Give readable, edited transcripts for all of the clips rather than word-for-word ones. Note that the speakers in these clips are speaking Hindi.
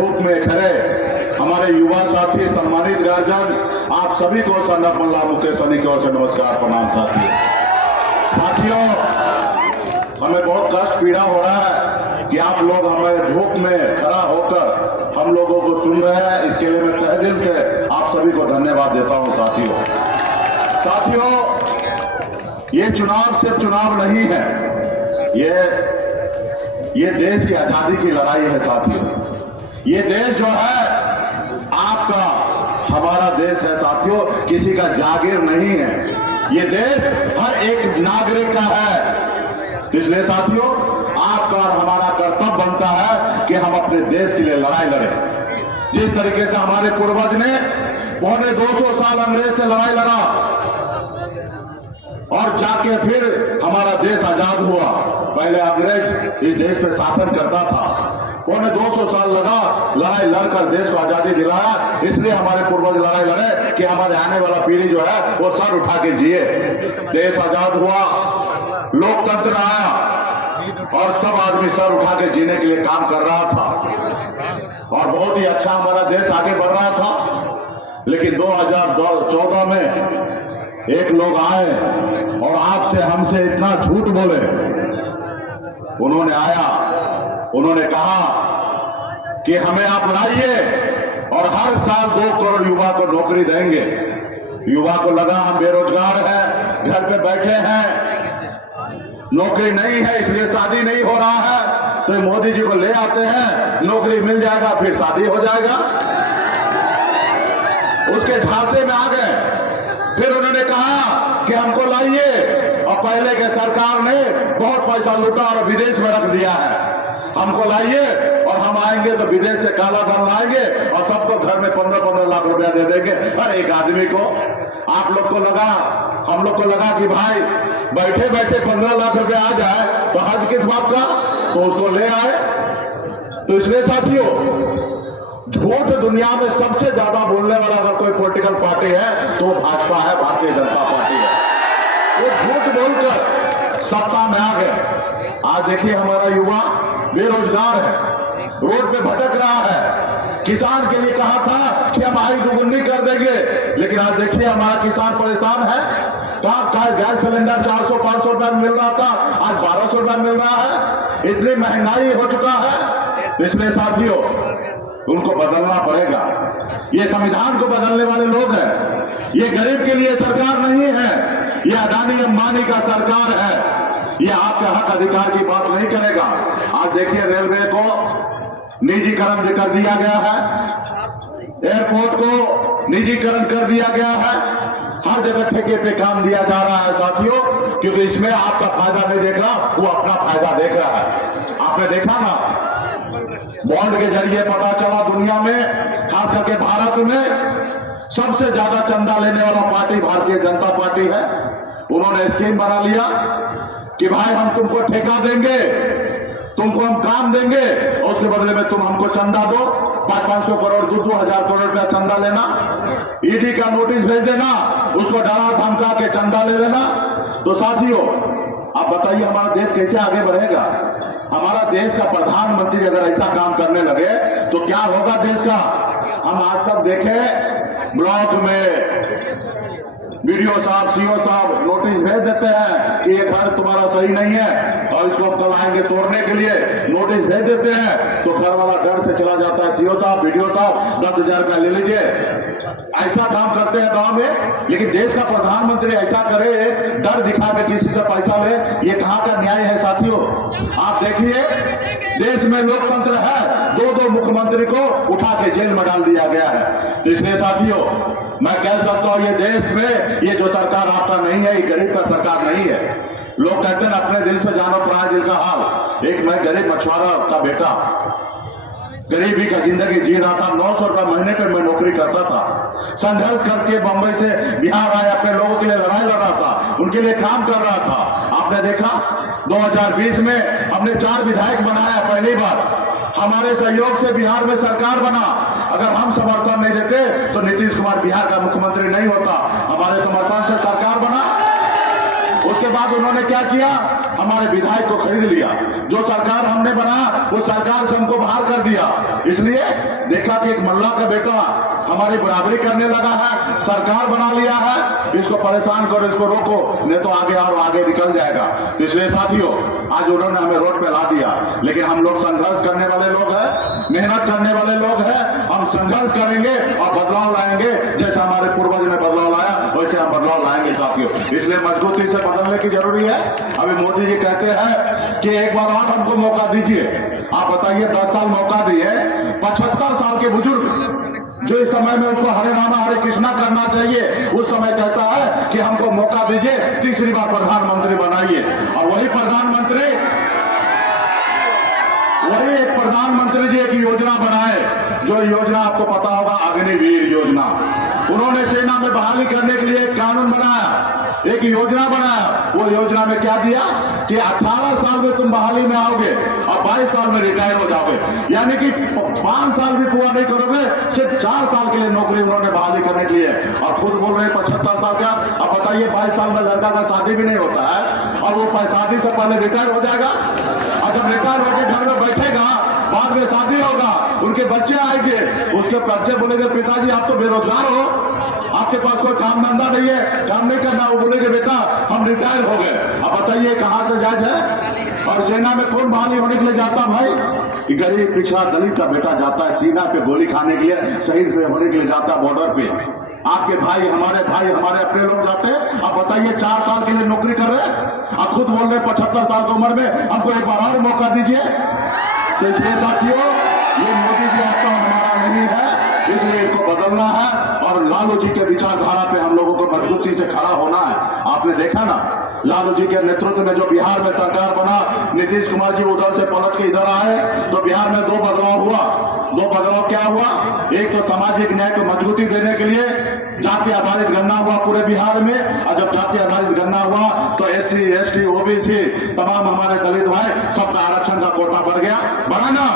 धूप में खड़े हमारे युवा साथी, सम्मानित गार्जियन, आप सभी को संडा मल्ला मुकेश सनी की ओर से नमस्कार, प्रणाम। साथियों, हमें बहुत कष्ट पीड़ा हो रहा है कि आप लोग हमें धूप में खड़ा होकर हम लोगों को सुन रहे हैं। इसके लिए मैं तहे दिल से आप सभी को धन्यवाद देता हूं। साथियों, ये चुनाव सिर्फ चुनाव नहीं है, ये देश की आजादी की लड़ाई है। साथियों, ये देश जो है आपका, हमारा देश है। साथियों, किसी का जागीर नहीं है, ये देश हर एक नागरिक का है। इसलिए साथियों, आपका और हमारा कर्तव्य बनता है कि हम अपने देश के लिए लड़ाई लड़ें। जिस तरीके से हमारे पूर्वज ने पौने 200 साल अंग्रेज से लड़ाई लड़ा और जाके फिर हमारा देश आजाद हुआ। पहले अंग्रेज इस देश पे शासन करता था, पौने 200 साल लगा लड़ाई लड़कर देश को आजादी दिलाया। इसलिए हमारे पूर्वज लड़ाई लड़े कि हमारे आने वाला पीढ़ी जो है वो सर उठा के जिए। देश आजाद हुआ, लोकतंत्र आया और सब आदमी सर उठा के जीने के लिए काम कर रहा था और बहुत ही अच्छा हमारा देश आगे बढ़ रहा था। लेकिन 2014 में एक लोग आए और आपसे हमसे इतना झूठ बोले। उन्होंने आया, उन्होंने कहा कि हमें आप लाइए और हर साल 2 करोड़ युवा को नौकरी देंगे। युवा को लगा हम बेरोजगार हैं, घर पे बैठे हैं, नौकरी नहीं है, इसलिए शादी नहीं हो रहा है, तो मोदी जी को ले आते हैं, नौकरी मिल जाएगा, फिर शादी हो जाएगा। उसके झांसे में आ गए। फिर उन्होंने कहा कि हमको लाइए, और पहले के सरकार ने बहुत पैसा लूटा और विदेश में रख दिया है। हमको लाइए और हम आएंगे तो विदेश से काला धन लाएंगे और सबको घर में 15-15 लाख रुपया दे देंगे हर एक आदमी को। आप लोग को लगा, हम लोग को लगा कि भाई बैठे बैठे 15 लाख रुपया आ जाए तो हज किस बात का, तो उसको ले आए। तो इसलिए साथियों, झूठ दुनिया में सबसे ज्यादा बोलने वाला अगर कोई पॉलिटिकल पार्टी है तो भाजपा है, भारतीय जनता पार्टी है। वो झूठ बोलकर सत्ता में आ गए। आज देखिए हमारा युवा बेरोजगार है, रोड पे भटक रहा है। किसान के लिए कहा था कि हम आय दुगुनी कर देंगे, लेकिन आज देखिए हमारा किसान परेशान है। कहा गैस सिलेंडर 400-500 रुपए मिल रहा था, आज 1200 रुपए मिल रहा है। इतनी महंगाई हो चुका है। इसलिए साथियों, उनको बदलना पड़ेगा। ये संविधान को बदलने वाले लोग हैं। ये गरीब के लिए सरकार नहीं है, ये अडानी अंबानी का सरकार है। ये आपके हक अधिकार की बात नहीं करेगा। आज देखिए रेलवे को निजीकरण कर दिया गया है, एयरपोर्ट को निजीकरण कर दिया गया है, हर जगह ठेके पे काम दिया जा रहा है साथियों, क्योंकि इसमें आपका फायदा नहीं देख रहा, वो अपना फायदा देख रहा है। आपने देखा ना, बॉन्ड के जरिए पता चला दुनिया में, खास करके भारत में सबसे ज्यादा चंदा लेने वाला पार्टी भारतीय जनता पार्टी है। उन्होंने स्कीम बना लिया कि भाई हम तुमको ठेका देंगे, तुमको हम काम देंगे और उसके बदले में तुम हमको चंदा दो, 500-500 करोड़ 2,000 करोड़ रुपया चंदा लेना, ईडी का नोटिस भेज देना, उसको डरा धमका के चंदा ले लेना। तो साथियों, आप बताइए हमारा देश कैसे आगे बढ़ेगा? हमारा देश का प्रधानमंत्री अगर ऐसा काम करने लगे तो क्या होगा देश का? हम आज तक देखे ब्लॉक में वीडियो साहब, सीओ साहब नोटिस भेज देते हैं कि ये घर तुम्हारा सही नहीं है और इसको कल आएंगे तोड़ने के लिए, नोटिस भेज देते हैं। तो घर वाला डर से चला जाता है, सीओ साहब, वीडियो साहब 10,000 रुपया ले लीजिए। ऐसा काम करते हैं गांव में। लेकिन देश का प्रधानमंत्री ऐसा करे, डर दिखा के किसी से पैसा ले, ये कहां का न्याय है साथियों? आप देखिए, देश में लोकतंत्र है, 2-2 मुख्यमंत्री को उठा के जेल में डाल दिया गया है। तो इसलिए साथियों, मैं कह सकता हूं ये देश में ये जो सरकार आपका नहीं है, ये गरीब का सरकार नहीं है। लोग कहते हैं अपने दिल से जानो पराए दिल का हाल। एक मैं गरीब मछुआरा का बेटा, गरीबी का जिंदगी जी रहा था, 900 रुपये महीने पे मैं नौकरी करता था। संघर्ष करके बंबई से बिहार आया, अपने लोगों के लिए लड़ाई लड़ रहा था, उनके लिए काम कर रहा था। आपने देखा 2020 में हमने 4 विधायक बनाया, पहली बार हमारे सहयोग से बिहार में सरकार बना। अगर हम समर्थन नहीं देते तो नीतीश कुमार बिहार का मुख्यमंत्री नहीं होता। हमारे समर्थन से सरकार बना। उसके बाद उन्होंने क्या किया, हमारे विधायक को खरीद लिया। जो सरकार हमने बनाया वो सरकार से हमको बाहर कर दिया। इसलिए देखा कि एक मल्ला का बेटा हमारी बराबरी करने लगा है, सरकार बना लिया है, इसको परेशान करो, इसको रोको, नहीं तो आगे और आगे निकल जाएगा। तो इसलिए साथियों, आज उन्होंने हमें रोड पे ला दिया, लेकिन हम लोग संघर्ष करने वाले लोग हैं, मेहनत करने वाले लोग हैं। हम संघर्ष करेंगे और बदलाव लाएंगे। जैसे हमारे पूर्वज ने बदलाव लाया वैसे हम बदलाव लाएंगे साथियों। इसलिए मजबूती से बदलने की जरूरी है। अभी मोदी जी कहते हैं कि एक बार और हमको मौका दीजिए। आप बताइए, 10 साल मौका दिए, 75 साल के बुजुर्ग जो इस समय में उसको हरे रामा हरे कृष्णा करना चाहिए, उस समय कहता है कि हमको मौका दीजिए, तीसरी बार प्रधानमंत्री बनाइए। और वही एक प्रधानमंत्री जी एक योजना बनाए, जो योजना आपको पता होगा, अग्निवीर योजना। उन्होंने सेना में बहाली करने के लिए एक कानून बनाया, एक योजना बनाया। वो योजना में क्या दिया कि 18 साल में तुम बहाली में आओगे और 22 साल में रिटायर हो जाओगे, यानी कि 5 साल भी पूरा नहीं करोगे, सिर्फ 4 साल के लिए नौकरी उन्होंने बहाली करने के लिए। और खुद बोल रहे हैं 75 साल का। अब बताइए, 22 साल में लड़का का शादी भी नहीं होता है और वो शादी से पहले रिटायर हो जाएगा। और जब रिटायर होकर घर में बैठेगा, बाद में शादी होगा, उनके बच्चे आएंगे, उसके बच्चे बोलेंगे पिताजी आप तो बेरोजगार हो, आपके पास कोई काम धंधा नहीं है, काम नहीं करना। वो बोलेंगे बेटा हम रिटायर हो गए। अब बताइए कहां से जायज है। और सेना में कौन बहाली होने के लिए जाता भाई? गरीब पिछड़ा दलित का बेटा जाता है सीना पे गोली खाने के लिए, शहीद होने के लिए जाता है बॉर्डर पे। आपके भाई हमारे अपने लोग जाते हैं। अब बताइए 4 साल के लिए नौकरी कर रहे हैं, आप खुद बोल रहे हैं 75 साल की उम्र में हमको एक बार और मौका दीजिए। तो इसलिए साथियों, ये मोदी जी आपका हमारा नहीं है, इसलिए इसको बदलना है और लालू जी के विचारधारा पे हम लोगों को मजबूती से खड़ा होना है। आपने देखा ना, लालू जी के नेतृत्व में जो बिहार में सरकार बना, नीतीश कुमार जी उधर से पलट के इधर आए, तो बिहार में 2 बदलाव हुआ। 2 बदलाव क्या हुआ? एक तो सामाजिक न्याय को मजबूती देने के लिए जाति आधारित गणना हुआ पूरे बिहार में, और जब जाति आधारित गणना हुआ तो SC ST OBC तमाम हमारे दलित भाई सबका आरक्षण का कोटा बढ़ गया, बढ़ा ना।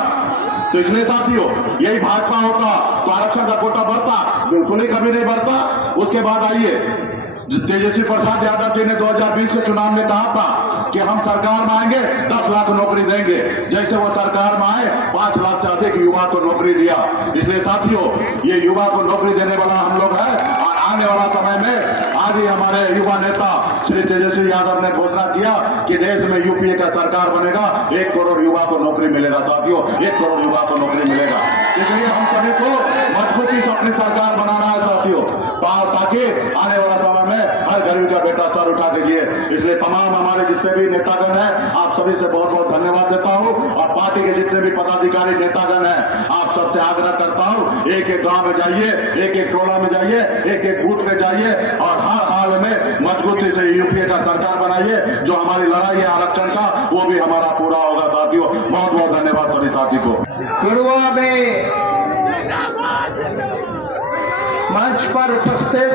तो इसलिए साथियों, यही भाजपा होता तो आरक्षण का कोटा बढ़ता? बिल्कुल ही कभी नहीं बढ़ता। उसके बाद आइए, तेजस्वी प्रसाद यादव जी ने 2020 के चुनाव में कहा था कि हम सरकार में आएंगे 10 लाख नौकरी देंगे। जैसे वो सरकार में आए, 5 लाख से अधिक युवा को नौकरी दिया। इसलिए साथियों, ये युवा को नौकरी देने वाला हम लोग हैं। और आने वाला समय में आज ही हमारे युवा नेता श्री तेजस्वी यादव ने घोषणा किया कि देश में UPA का सरकार बनेगा, 1 करोड़ युवा को नौकरी मिलेगा। साथियों, 1 करोड़ युवा को नौकरी मिलेगा। इसलिए हम सभी को मजबूती से अपनी सरकार बनाना है साथियों, ताकि आने वाला समय में हर गरीब का बेटा सर उठा दीजिए। इसलिए तमाम हमारे जितने भी नेतागण हैं, आप सभी से बहुत बहुत धन्यवाद देता हूं। और पार्टी के जितने भी पदाधिकारी नेतागण हैं, आप सबसे आग्रह करता हूं, एक एक गांव में जाइए, एक एक टोला में जाइए, एक एक बूथ में जाइए और हर हाल में मजबूती से UPA का सरकार बनाइए। जो हमारी लड़ाई है आरक्षण का, वो भी हमारा पूरा होगा साथियों। बहुत बहुत धन्यवाद सभी साथी को। गुरुआ में मंच पर उपस्थित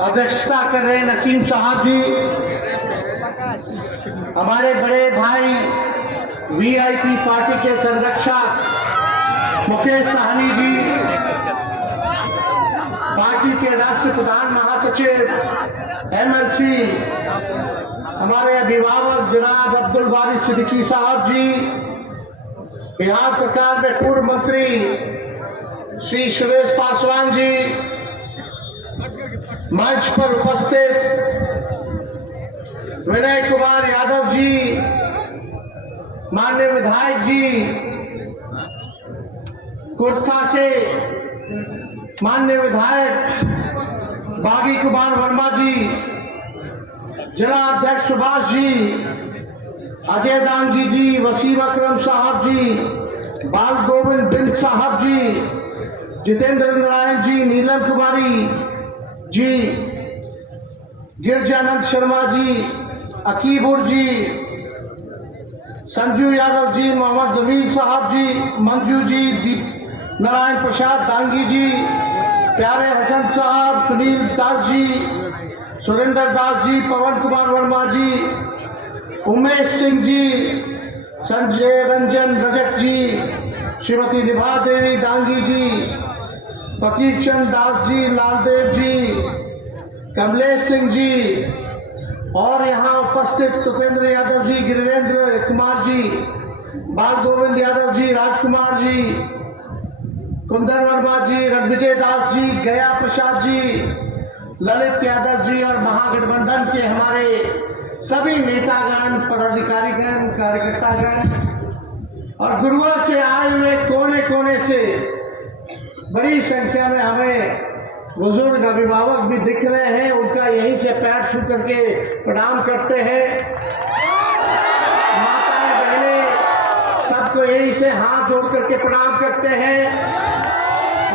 अध्यक्षता कर रहे नसीम साहब जी, हमारे बड़े भाई VIP पार्टी के संरक्षक मुकेश साहनी जी, पार्टी के राष्ट्रीय प्रधान महासचिव MLC हमारे अभिभावक जनाब अब्दुल बारी सिद्दीकी साहब जी, बिहार सरकार में पूर्व मंत्री श्री सुरेश पासवान जी, मंच पर उपस्थित विनय कुमार यादव जी, माननीय विधायक जी, कुर्था से माननीय विधायक बागी कुमार वर्मा जी, जिला अध्यक्ष सुभाष जी, अजय दांगी जी, वसीम अकरम साहब जी, बाल गोविंद बिंद साहब जी, जितेंद्र नारायण जी, नीलम कुमारी जी, गिरजानंद शर्मा जी, अकीबुर जी, संजू यादव जी, मोहम्मद जमीर साहब जी, मंजू जी, दीप नारायण प्रसाद दांगी जी, प्यारे हसन साहब, सुनील दास जी, सुरेंद्र दास जी, पवन कुमार वर्मा जी, उमेश सिंह जी, संजय रंजन रजक जी, श्रीमती निभा देवी दांगी जी, फकीर चंद दास जी, लालदेव जी, कमलेश सिंह जी, और यहाँ उपस्थित उपेंद्र यादव जी, गिरिवेंद्र कुमार जी, बाल गोविंद यादव जी, राजकुमार जी, कुंदन वर्मा जी, रणविजय दास जी, गया प्रसाद जी, ललित यादव जी और महागठबंधन के हमारे सभी नेतागण, पदाधिकारीगण, कार्यकर्तागण और गुरुआ से आए हुए कोने कोने से बड़ी संख्या में हमें बुजुर्ग अभिभावक भी दिख रहे हैं। उनका यहीं से पैर छू करके प्रणाम करते हैं। माताएं बहनें सबको यहीं से हाथ जोड़ करके प्रणाम करते हैं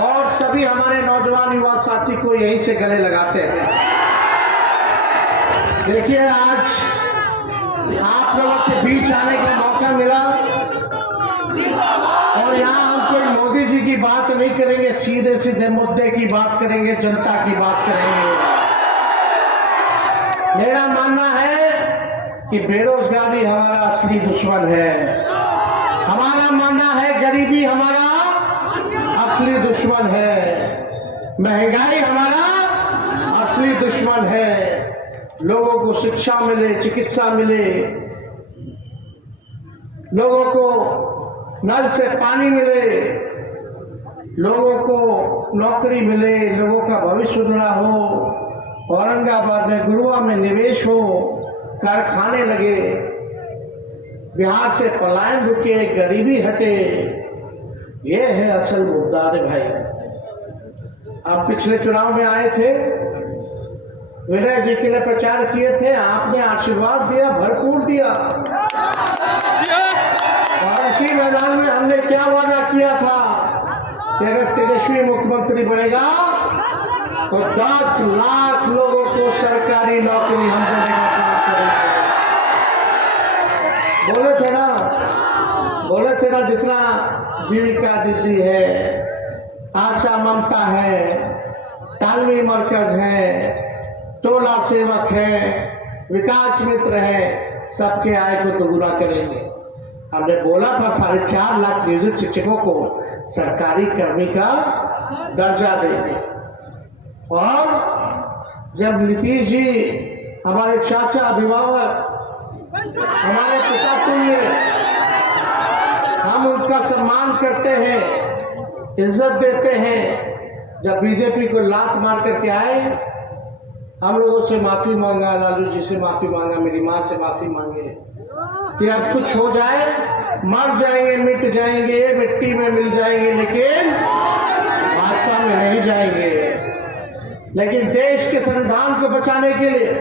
और सभी हमारे नौजवान युवा साथी को यहीं से गले लगाते हैं। देखिए, आज आप लोगों के बीच आने का मौका मिला और यहाँ हम कोई मोदी जी की बात नहीं करेंगे, सीधे सीधे मुद्दे की बात करेंगे, जनता की बात करेंगे। मेरा मानना है कि बेरोजगारी हमारा असली दुश्मन है। हमारा मानना है गरीबी हमारा असली दुश्मन है। महंगाई हमारा असली दुश्मन है। लोगों को शिक्षा मिले, चिकित्सा मिले, लोगों को नल से पानी मिले, लोगों को नौकरी मिले, लोगों का भविष्य उजड़ा हो, औरंगाबाद में, गुरुआ में निवेश हो, कारखाने लगे, बिहार से पलायन रुके, गरीबी हटे। ये है असल मुद्दा रे भाई। आप पिछले चुनाव में आए थे, विनय जी के लिए प्रचार किए थे, आपने आशीर्वाद दिया, भरपूर दिया। और इसी मैदान में हमने क्या वादा किया था कि अगर तेजस्वी मुख्यमंत्री बनेगा तो 10 लाख लोगों को सरकारी नौकरी हम देने का काम करेंगे। बोले थे ना, जितना जीविका दीदी है, आशा ममता है, तालमी मरकज है, टोला सेवक है, विकास मित्र है, सबके आय को दोगुना करेंगे। हमने बोला था 4.5 लाख नियोजित शिक्षकों को सरकारी कर्मी का दर्जा देंगे। और जब नीतीश जी हमारे चाचा अभिभावक, हमारे पिता तुल्य, हम उनका सम्मान करते हैं, इज्जत देते हैं। जब बीजेपी को लात मार करके आए, हम लोगों से माफी मांगा, लालू जी से माफी मांगा, मेरी माँ से माफी मांगे कि अब कुछ हो जाए, मर जाएंगे, मिट जाएंगे, मिट्टी में मिल जाएंगे, लेकिन भाजपा में नहीं जाएंगे। लेकिन देश के संविधान को बचाने के लिए,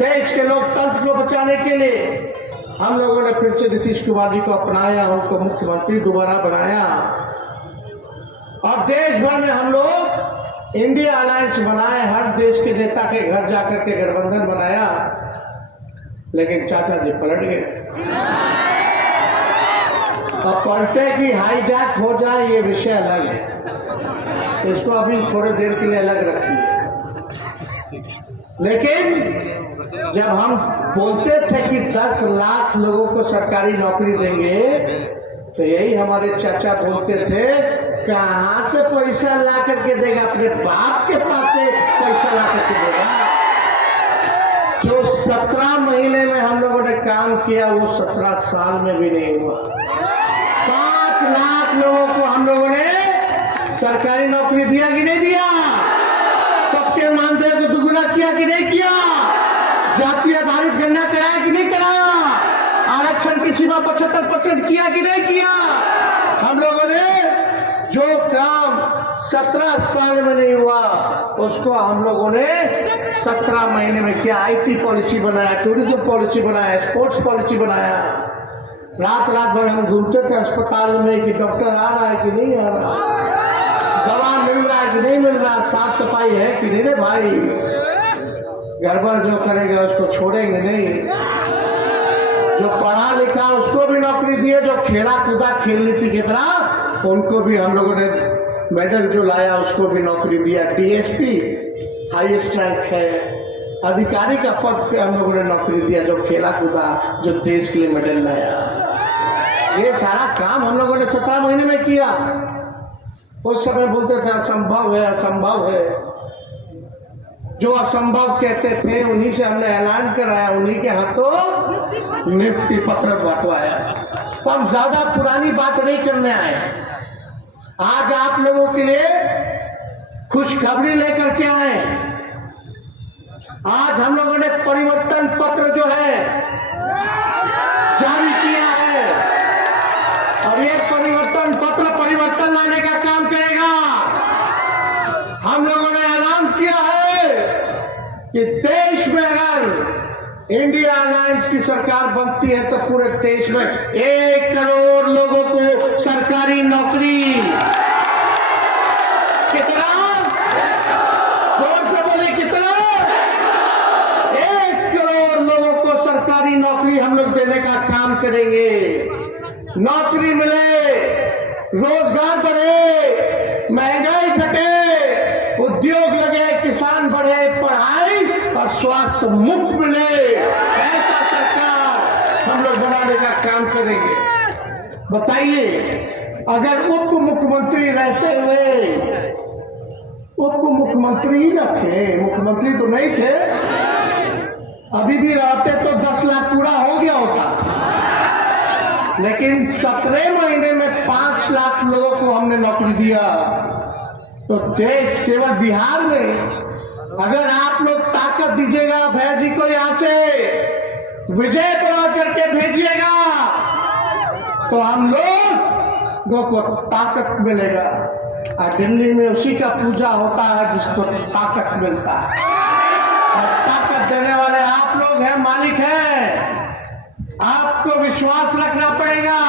देश के लोकतंत्र को बचाने के लिए हम लोगों ने फिर से नीतीश कुमार जी को अपनाया, उनको मुख्यमंत्री दोबारा बनाया और देश भर में हम लोग इंडिया अलायंस बनाए, हर देश के नेता के घर जाकर के गठबंधन बनाया। लेकिन चाचा जी पलट गए। अब पलटे की हाईजैक हो जाए ये विषय अलग है, इसको अभी थोड़ी देर के लिए अलग रखिए। लेकिन जब हम बोलते थे कि 10 लाख लोगों को सरकारी नौकरी देंगे, तो यही हमारे चाचा बोलते थे, कहाँ से पैसा ला करके देगा, अपने बाप के पास से पैसा ला करके देगा। जो 17 महीने में हम लोगों ने काम किया, वो 17 साल में भी नहीं हुआ। 5 लाख लोगों को हम लोगों ने सरकारी नौकरी दिया कि नहीं दिया? सबके मानदेय को दुगुना किया कि नहीं किया? जाति आधारित गणना कराया कि नहीं कराया? आरक्षण की सीमा 75% किया कि नहीं किया? हम लोगों ने जो काम 17 साल में नहीं हुआ, उसको हम लोगों ने 17 महीने में किया। IT पॉलिसी बनाया, टूरिज्म पॉलिसी बनाया, स्पोर्ट्स पॉलिसी बनाया। रात भर हम घूमते थे अस्पताल में कि डॉक्टर आ रहा है कि नहीं आ रहा, दवा मिल रहा है कि नहीं मिल रहा, साफ सफाई है कि नहीं। भाई गड़बड़ जो करेगा उसको छोड़ेंगे नहीं। जो पढ़ा लिखा उसको भी नौकरी दिए, जो खेला कूदा खेल नीति की तरह उनको भी हम लोगों ने मेडल जो लाया उसको भी नौकरी दिया। DSP हाईएस्ट रैंक है, अधिकारी का पद पे हम लोगों ने नौकरी दिया, जो खेला कूदा, जो देश के लिए मेडल लाया। ये सारा काम हम लोगों ने 17 महीने में किया। उस समय बोलते थे असंभव है, असंभव है। जो असंभव कहते थे उन्हीं से हमने ऐलान कराया, उन्हीं के हाथों नियुक्ति पत्र बंटवाया। तो हम ज्यादा पुरानी बात नहीं करने आए, आज आप लोगों के लिए खुशखबरी लेकर के आए। आज हम लोगों ने परिवर्तन पत्र जो है जारी किया है, और ये परिवर्तन पत्र परिवर्तन लाने का काम करेगा। हम लोगों ने ऐलान किया है कि देश में अगर इंडिया अलायंस की सरकार बनती है तो पूरे देश में 1 करोड़ लोगों को सरकारी नौकरी, कितना, जोर से बोले कितना, 1 करोड़ लोगों को सरकारी नौकरी हम लोग देने का काम करेंगे। नौकरी मिले, रोजगार बढ़े, महंगाई घटे, उद्योग लगे, किसान बढ़े, पढ़ाई और स्वास्थ्य मुफ्त मिले, ऐसा सरकार हम लोग बनाने का काम करेंगे। बताइए, अगर उप मुख्यमंत्री रहते हुए, उप मुख्यमंत्री ही न थे, मुख्यमंत्री तो नहीं थे, अभी भी रहते तो 10 लाख पूरा हो गया होता, लेकिन 17 महीने में 5 लाख लोगों को हमने नौकरी दिया। तो देश, केवल बिहार में अगर आप लोग ताकत दीजिएगा, भैया जी को यहां से विजय बना करके भेजिएगा तो हम लोगों को ताकत मिलेगा। और दिल्ली में उसी का पूजा होता है जिसको ताकत मिलता है, और ताकत देने वाले आप लोग हैं, मालिक हैं। आपको विश्वास रखना पड़ेगा।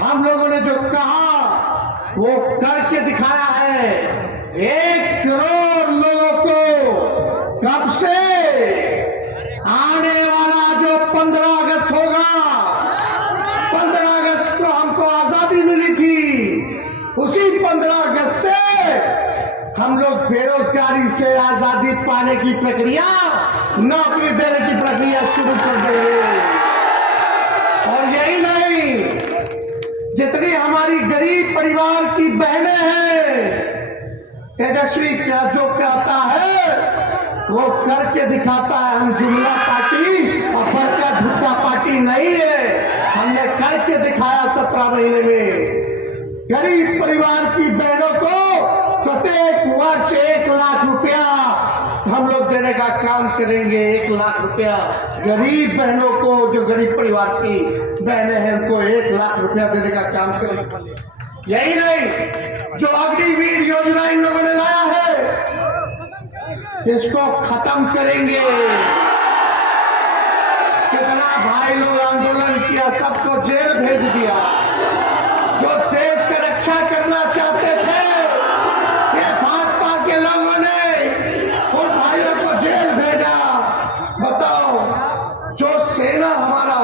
हम लोगों ने जो कहा वो करके दिखाया है। 1 करोड़ लोगों को कब से, आने वाला जो 15 अगस्त होगा, 15 अगस्त को हमको आजादी मिली थी, उसी 15 अगस्त से हम लोग बेरोजगारी से आजादी पाने की प्रक्रिया, नौकरी देने की प्रक्रिया शुरू कर देंगे। और यही नहीं, जितनी हमारी गरीब परिवार की बहनें हैं, तेजस्वी क्या जो कहता है वो करके दिखाता है। हम जुमला पार्टी और फरका झूठा पार्टी नहीं है, हमने करके दिखाया। 17 महीने में गरीब परिवार की बहनों को प्रत्येक वर्ष 1 लाख रुपया हम लोग देने का काम करेंगे। 1 लाख रुपया गरीब बहनों को, जो गरीब परिवार की बहनें हैं उनको 1 लाख रुपया देने का काम करेंगे। यही नहीं, जो अग्निवीर योजना इन लोगों ने लाया है इसको खत्म करेंगे। कितना भाई लोग आंदोलन किया, सबको जेल भेज दिया। जो देश की रक्षा करना चाहते थे, ये भाजपा के लोगों ने उन भाइयों को जेल भेजा। बताओ, जो सेना हमारा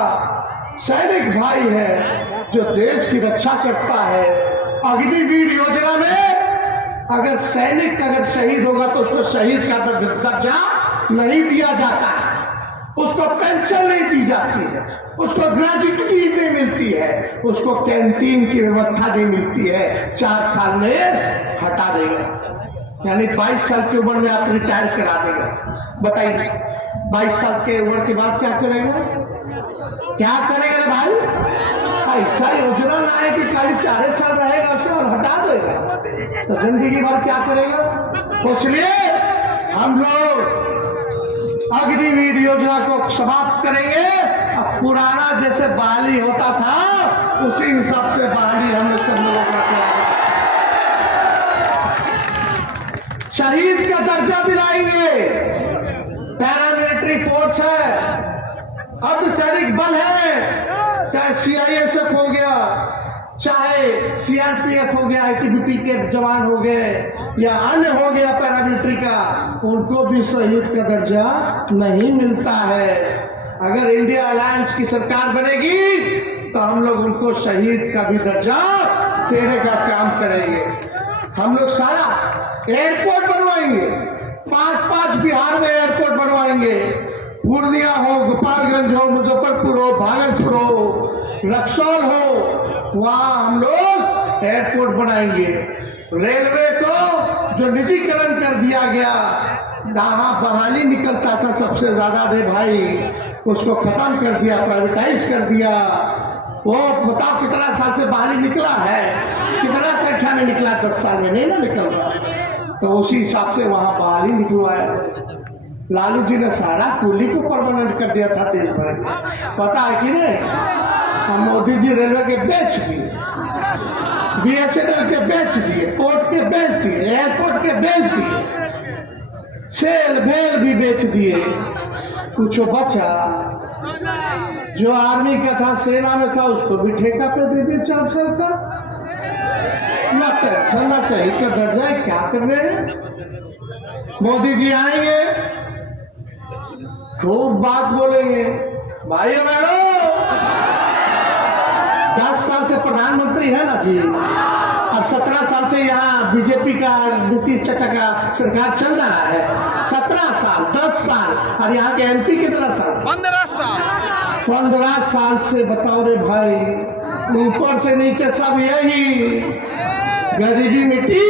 सैनिक भाई है, जो देश की रक्षा करता है, अग्निवीर योजना में अगर सैनिक अगर शहीद होगा तो उसको शहीद का दर्जा नहीं दिया जाता है, उसको पेंशन नहीं दी जाती है, उसको ग्रेजुटी नहीं मिलती है, उसको कैंटीन की व्यवस्था नहीं मिलती है। 4 साल में हटा देगा, यानी 22 साल की उम्र में आप रिटायर करा देगा। बताइए, 22 साल के उम्र के बाद क्या करेगा? क्या करेगा रे भाई? ऐसा योजना लाए कि खाली 4 साल रहेगा, उसके बाद हटा देगा, तो जिंदगी भर क्या करेगा? इसलिए हम लोग अग्निवीर योजना को समाप्त करेंगे। अब पुराना जैसे बहाली होता था उसी हिसाब से बहाली हम लोग सब लोगों का करेंगे। शहीद का दर्जा दिलाएंगे। पैरामिलिट्री फोर्स है, अर्धसैनिक बल है, चाहे सीआईएसएफ हो गया, चाहे सीआरपीएफ हो गया, आईटीबीपी के जवान हो गए या अन्य हो गया पैरामिलिट्री का, उनको भी शहीद का दर्जा नहीं मिलता है। अगर इंडिया अलायंस की सरकार बनेगी तो हम लोग उनको शहीद का भी दर्जा देने का काम करेंगे। हम लोग सारा एयरपोर्ट बनवाएंगे, 5 बिहार में एयरपोर्ट बनवाएंगे। पूर्णिया हो, गोपालगंज हो, मुजफ्फरपुर हो, भागलपुर हो, रक्सौल हो, वहां हम लोग एयरपोर्ट बनाएंगे। रेलवे को जो निजीकरण कर दिया गया, जहाँ बहाली निकलता था सबसे ज्यादा रे भाई, उसको खत्म कर दिया, प्राइवेटाइज कर दिया। वो बताओ कितना साल से बहाली निकला है, कितना संख्या में निकला, 10 साल में नहीं ना निकल रहा। तो उसी हिसाब से वहाँ बहाली निकलवाया। लालू जी ने सारा कुली को परमानेंट कर दिया था देश भर, पता है कि नहीं। मोदी जी रेलवे के बेच दिए, BSNL के बेच दिए, पोर्ट के बेच दिए, एयरपोर्ट के बेच दिए, सेल भेल भी बेच दिए। कुछ बचा जो आर्मी का था, सेना में था, उसको भी ठेका पे दे दिए 4 साल का। ना पेंशन ना सही का दर्जा है, क्या कर रहे हैं। मोदी जी आएंगे, खूब बात बोलेंगे, भाई बहनों 10 साल से प्रधानमंत्री है ना जी, और 17 साल से यहाँ बीजेपी का नीतीश चाचा का सरकार चल रहा है। 17 साल 10 साल, और यहाँ के MP कितना साल? 15 साल। 15 साल से बताओ रे भाई, ऊपर से नीचे सब यही गरीबी मिट्टी।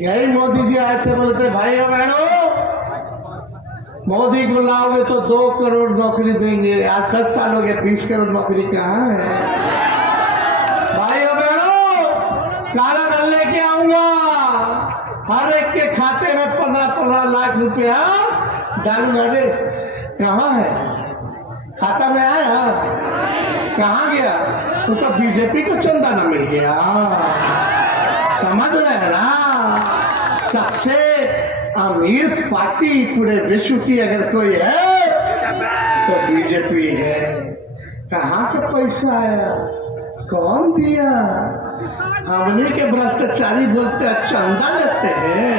यही मोदी जी आए थे, बोलते भाई बहनों मोदी को लाओगे तो 2 करोड़ नौकरी देंगे। आज 10 साल हो गए, 20 करोड़ नौकरी कहाँ है। भाई बहनों काला धन लेके आऊंगा, हर एक के खाते में 15-15 लाख रुपया डालूंगा। रे कहाँ है, खाता में आया, कहाँ गया? वो तो बीजेपी को चंदा न मिल गया, समझ रहे ना। सबसे अमीर पार्टी पूरे विश्व की अगर कोई है तो बीजेपी है। कहाँ का पैसा आया, कौन दिया? हमने के भ्रष्टाचारी बोलते हैं, चंदा लेते हैं।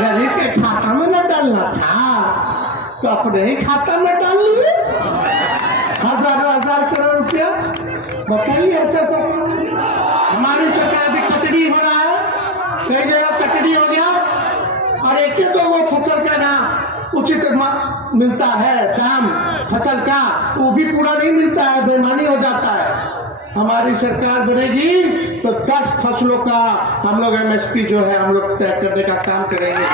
गरीब के खाता में न डालना था तो अपने ही खाता में डाल लिए हजार करोड़ रुपया। बताइए ऐसा हमारी सरकार भी कटड़ी हो रहा है, कई जगह कटड़ी हो गया, और एक 2 फसल का ना उचित मिलता है दाम फसल का, वो भी पूरा नहीं मिलता है, बेईमानी हो जाता है। हमारी सरकार बनेगी तो 10 फसलों का हम लोग MSP जो है हम लोग तय करने का काम करेंगे।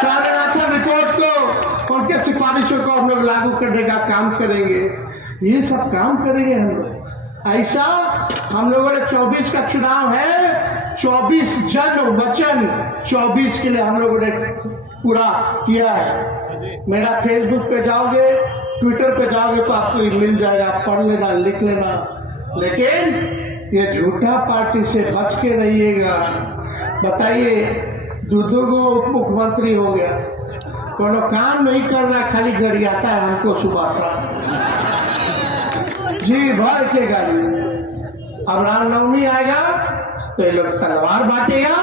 स्वामीनाथन रिपोर्ट को, उनके सिफारिशों को हम लोग लागू करने का काम करेंगे। ये सब काम करेंगे हम लोग। ऐसा हम लोगों ने 24 का चुनाव है, 24 जन वचन 24 के लिए हम लोगों ने पूरा किया है। मेरा फेसबुक पे जाओगे, ट्विटर पे जाओगे तो आपको मिल जाएगा, पढ़ लेना, लिख लेना। लेकिन ये झूठा पार्टी से बच के रहिएगा। बताइए 2 उप मुख्यमंत्री हो गया, कोनो काम नहीं कर रहा, खाली गरियाता है हमको सुबह शाम, जी भर के गाली। अब रामनवमी आएगा तो ये लोग तलवार बांटेगा,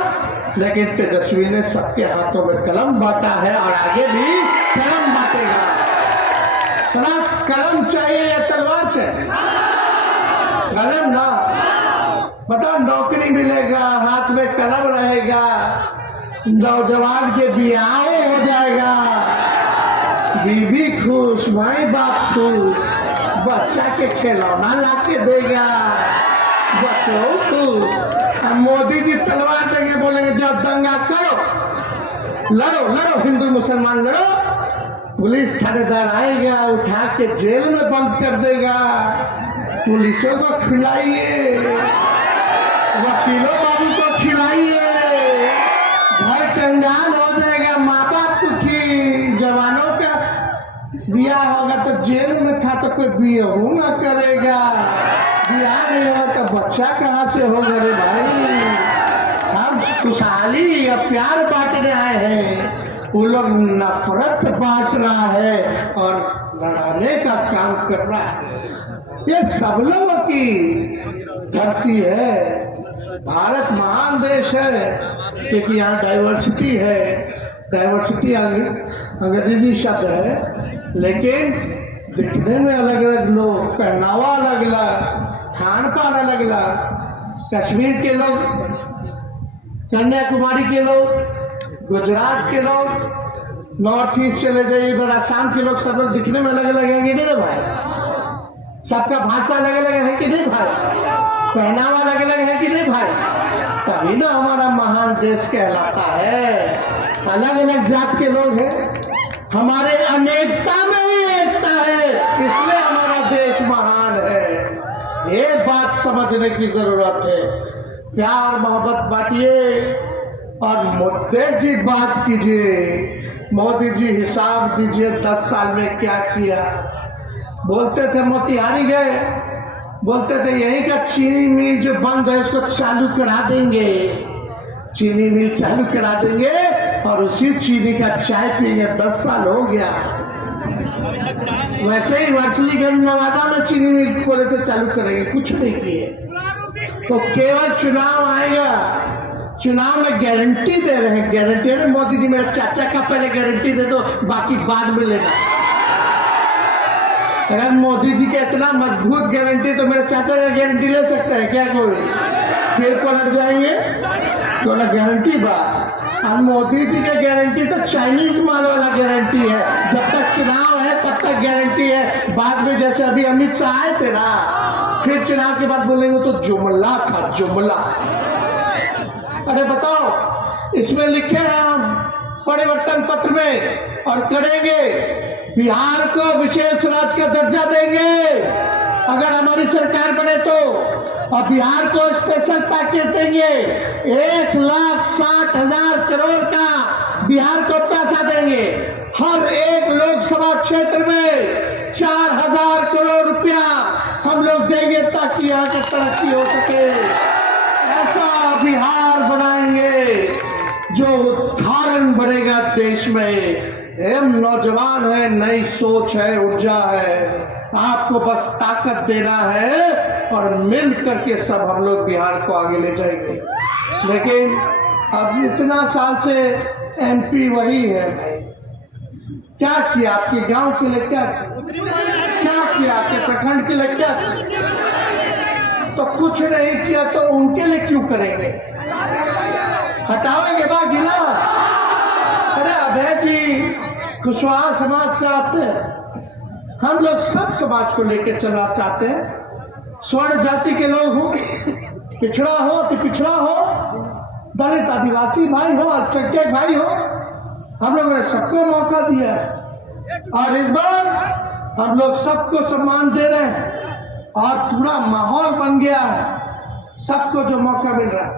लेकिन तेजस्वी ने सबके हाथों में कलम बांटा है और आगे भी कलम बांटेगा। कलम चाहिए या तलवार चाहिए? कलम ना, बताओ नौकरी मिलेगा, हाथ में कलम रहेगा, नौजवान के बियाह हो जाएगा, बीवी खुश, भाई बाप खुश, बच्चा के खिलौना ला के देगा, बच्चों खुश। मोदी जी तलवार देंगे, बोलेंगे जब दंगा करो, लड़ो हिंदू मुसलमान लड़ो, पुलिस थानेदार आएगा, उठा के जेल में बंद कर देगा। पुलिसों को खिलाइए, वकीलों बाबू को खिलाइए, घर कंगाल हो जाएगा, माँ बाप की, जवानों का बियाह होगा तो जेल में था तो कोई बियाह ना करेगा, बियाह नहीं होगा तो बच्चा कहाँ से होगा रे भाई। हम खुशहाली या प्यार बांटने आए हैं, वो लोग नफरत बांट रहा है और लड़ाने का काम कर रहा है। ये सब लोगों की धरती है। भारत महान देश है क्योंकि यहाँ डाइवर्सिटी है। डाइवर्सिटी अंग्रेजी शब्द है, लेकिन दिखने में अलग अलग लोग, पहनावा अलग अलग, खान पान अलग अलग। कश्मीर के लोग, कन्याकुमारी के लोग, गुजरात के लोग, नॉर्थ ईस्ट चले जाइए इधर, आसाम के लोग, सब लोग दिखने में अलग अलग हैं, नहीं ना भाई? सबका भाषा अलग अलग है कि नहीं भाई, पहनावा अलग अलग है कि नहीं भाई, तभी ना हमारा महान देश कहलाता है। अलग अलग जात के लोग हैं, हमारे अनेकता में ही एकता है, इसलिए हमारा देश महान है। ये बात समझने की जरूरत है। प्यार मोहब्बत बांटिए और मुद्दे की बात कीजिए। मोदी जी हिसाब दीजिए 10 साल में क्या किया। बोलते थे मोतिहारी गए, बोलते थे यहीं का चीनी मिल जो बंद है उसको चालू करा देंगे, चीनी मिल चालू करा देंगे और उसी चीनी का चाय पिएंगे। 10 साल हो गया। वैसे ही वासुलीगंज नवादा में चीनी मिल खोले थे चालू करेंगे, कुछ नहीं किए। तो केवल चुनाव आएगा, चुनाव में गारंटी दे रहे हैं, गारंटी है। मोदी जी मेरे चाचा का पहले गारंटी दे दो, बाकी बाद में लेना। अगर मोदी जी के इतना मजबूत गारंटी तो मेरे चाचा का गारंटी ले सकते हैं क्या कोई? फिर पलट जाएंगे तो ना गारंटी बात। और मोदी जी के गारंटी तो चाइनीज माल वाला गारंटी है। जब तक चुनाव है तब तक गारंटी है, बाद में जैसे अभी अमित शाह आए थे ना, फिर चुनाव के बाद बोलेंगे तो जुमला था, जुमला। अरे बताओ, इसमें लिखे हैं हम परिवर्तन पत्र में और करेंगे, बिहार को विशेष राज्य का दर्जा देंगे अगर हमारी सरकार बने तो, और बिहार को स्पेशल पैकेज देंगे। 1,60,000 करोड़ का बिहार को पैसा देंगे। हर एक लोकसभा क्षेत्र में 4,000 करोड़ रुपया हम लोग देंगे ताकि यहाँ की तरक्की हो सके। ऐसा बिहार बनाएंगे जो उदाहरण बनेगा देश में। हम नौजवान है, नई सोच है, ऊर्जा है, आपको बस ताकत देना है और मिल करके सब हम लोग बिहार को आगे ले जाएंगे। लेकिन अब इतना साल से एमपी वही है भाई। क्या किया आपके गांव के लिए, क्या किया आपके प्रखंड के लिए, क्या किया? तो कुछ नहीं किया तो उनके लिए क्यों करेंगे? हटावेंगे बाकी ना। अरे अभय जी कुशवाहा समाज से आते हैं, हम लोग सब समाज को लेकर चलना चाहते हैं। स्वर्ण जाति के लोग हो, पिछड़ा हो तो पिछड़ा हो, दलित आदिवासी भाई हो, अल्पसंख्यक भाई हो, हम लोगों ने सबको मौका दिया है और इस बार हम लोग सबको सम्मान दे रहे हैं और पूरा माहौल बन गया है, सबको जो मौका मिल रहा है।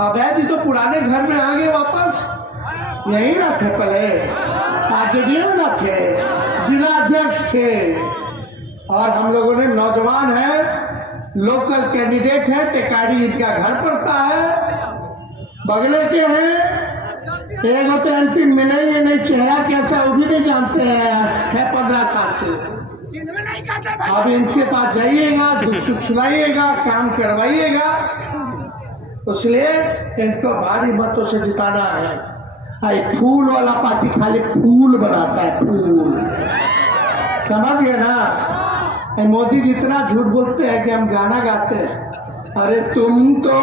अभय जी तो पुराने घर में आ गए वापस, यही ना थे पहले, आरजेडी में ना थे, जिला अध्यक्ष थे। और हम लोगों ने नौजवान है, लोकल कैंडिडेट है, टेकारी इनका घर पड़ता है, बगले के हैं। एक तो एमपी मिलेंगे नहीं, चेहरा कैसा वो भी नहीं जानते हैं 15 साल से। अब इनके पास जाइएगा, दुख सुख सुनाइएगा, काम करवाइएगा, इसलिए इनको भारी मतों से जिताना है। आई फूल वाला पार्टी खाली फूल बनाता है, फूल, समझ गए ना? मोदी जी इतना झूठ बोलते हैं कि हम गाना गाते हैं। अरे तुम तो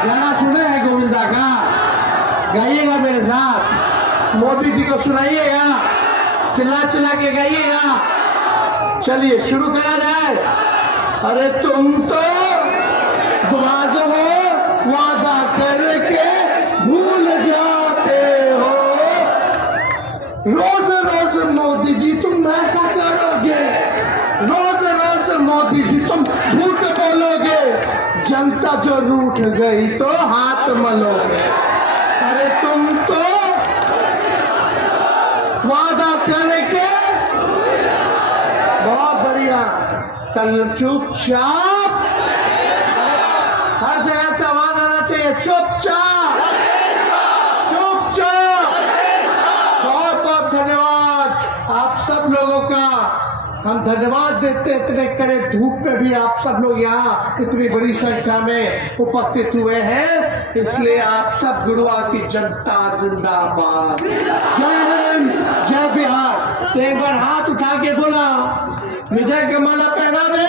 गाना सुने हैं गोविंदा का, गाइएगा मेरे साथ, मोदी जी को सुनाइएगा, चिल्ला चिल्ला के गाइएगा। चलिए शुरू करा जाए। अरे तुम तो बाज हो, वादा करके भूल जाते हो, रोज रोज मोदी जी तुम ऐसा करोगे, रोज रोज मोदी जी तुम झूठ बोलोगे, जनता जो रूठ गई तो हाथ मलोगे। अरे तुम तो वादा करके, बहुत बढ़िया, कल चुपचाप, हर जगह से आवाज आना चाहिए, चुपचाप चुपचाप। बहुत बहुत धन्यवाद आप सब लोगों का, हम धन्यवाद देते इतने कड़े धूप में भी आप सब लोग यहाँ इतनी बड़ी संख्या में उपस्थित हुए हैं, इसलिए आप सब गुरुआ की जनता जिंदाबाद। जय हिंद, जय बिहार। तो एक बार हाथ उठा के बोला, विजय की माला पहना दे।